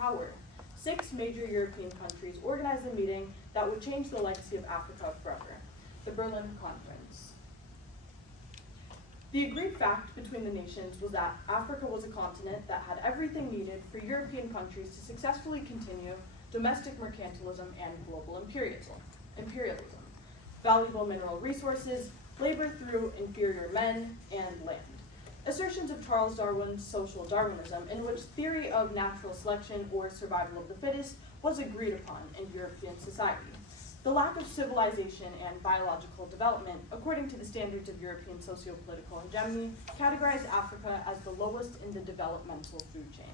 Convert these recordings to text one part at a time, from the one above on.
power. 6 major European countries organized a meeting that would change the legacy of Africa forever, the Berlin Conference. The agreed fact between the nations was that Africa was a continent that had everything needed for European countries to successfully continue domestic mercantilism and global imperialism. Valuable mineral resources, labor through inferior men, and land. Assertions of Charles Darwin's social Darwinism, in which theory of natural selection or survival of the fittest was agreed upon in European society. The lack of civilization and biological development, according to the standards of European socio-political hegemony, categorized Africa as the lowest in the developmental food chain.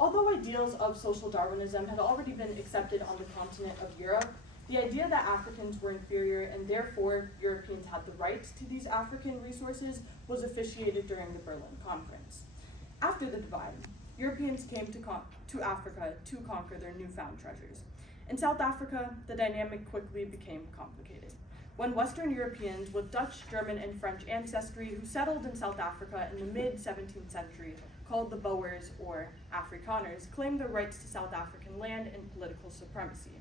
Although ideals of social Darwinism had already been accepted on the continent of Europe, the idea that Africans were inferior and therefore Europeans had the right to these African resources was officiated during the Berlin Conference. After the divide, Europeans came to Africa to conquer their newfound treasures. In South Africa, the dynamic quickly became complicated. When Western Europeans with Dutch, German, and French ancestry who settled in South Africa in the mid-17th century, called the Boers or Afrikaners, claimed their rights to South African land and political supremacy.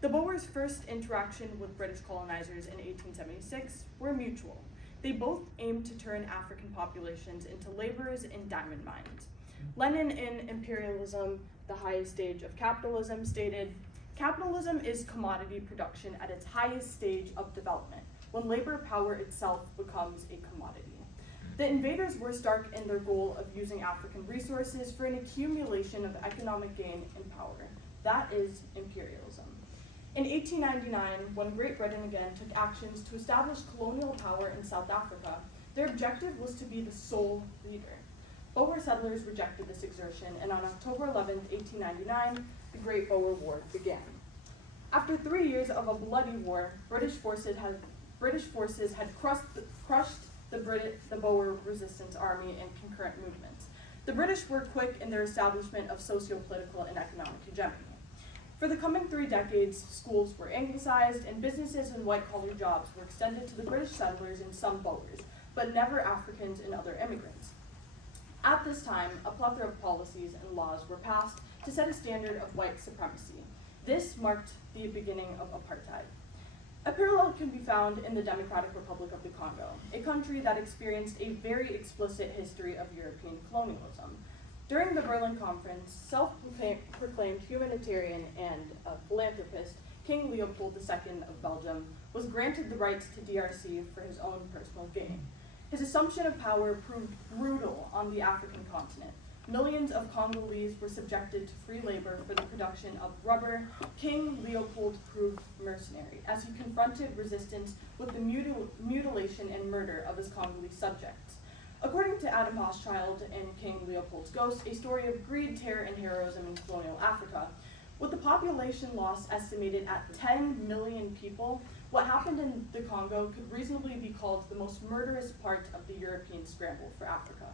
The Boers' first interaction with British colonizers in 1876 were mutual. They both aimed to turn African populations into laborers in diamond mines. Lenin in Imperialism, the Highest Stage of Capitalism, stated, "Capitalism is commodity production at its highest stage of development, when labor power itself becomes a commodity." The invaders were stark in their goal of using African resources for an accumulation of economic gain and power. That is imperialism. In 1899, when Great Britain again took actions to establish colonial power in South Africa, their objective was to be the sole leader. Boer settlers rejected this exertion, and on October 11, 1899, the Great Boer War began. After 3 years of a bloody war, British forces had crushed the Boer resistance army and concurrent movements. The British were quick in their establishment of socio-political and economic hegemony. For the coming 3 decades, schools were anglicized, and businesses and white-collar jobs were extended to the British settlers and some Boers, but never Africans and other immigrants. At this time, a plethora of policies and laws were passed to set a standard of white supremacy. This marked the beginning of apartheid. A parallel can be found in the Democratic Republic of the Congo, a country that experienced a very explicit history of European colonialism. During the Berlin Conference, self-proclaimed humanitarian and philanthropist King Leopold II of Belgium was granted the rights to DRC for his own personal gain. His assumption of power proved brutal on the African continent. Millions of Congolese were subjected to free labor for the production of rubber. King Leopold proved mercenary as he confronted resistance with the mutilation and murder of his Congolese subjects. According to Adam Hochschild in King Leopold's Ghost, a story of greed, terror, and heroism in colonial Africa, with the population loss estimated at 10 million people, what happened in the Congo could reasonably be called the most murderous part of the European scramble for Africa.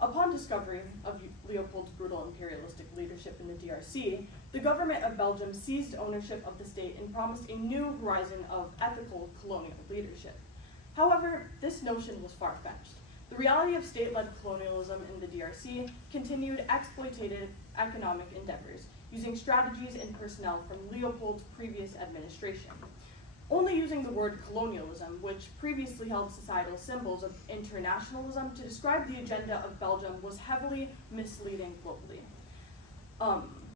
Upon discovery of Leopold's brutal imperialistic leadership in the DRC, the government of Belgium seized ownership of the state and promised a new horizon of ethical colonial leadership. However, this notion was far-fetched. The reality of state-led colonialism in the DRC continued exploitative economic endeavors, using strategies and personnel from Leopold's previous administration. Only using the word colonialism, which previously held societal symbols of internationalism, to describe the agenda of Belgium was heavily misleading globally.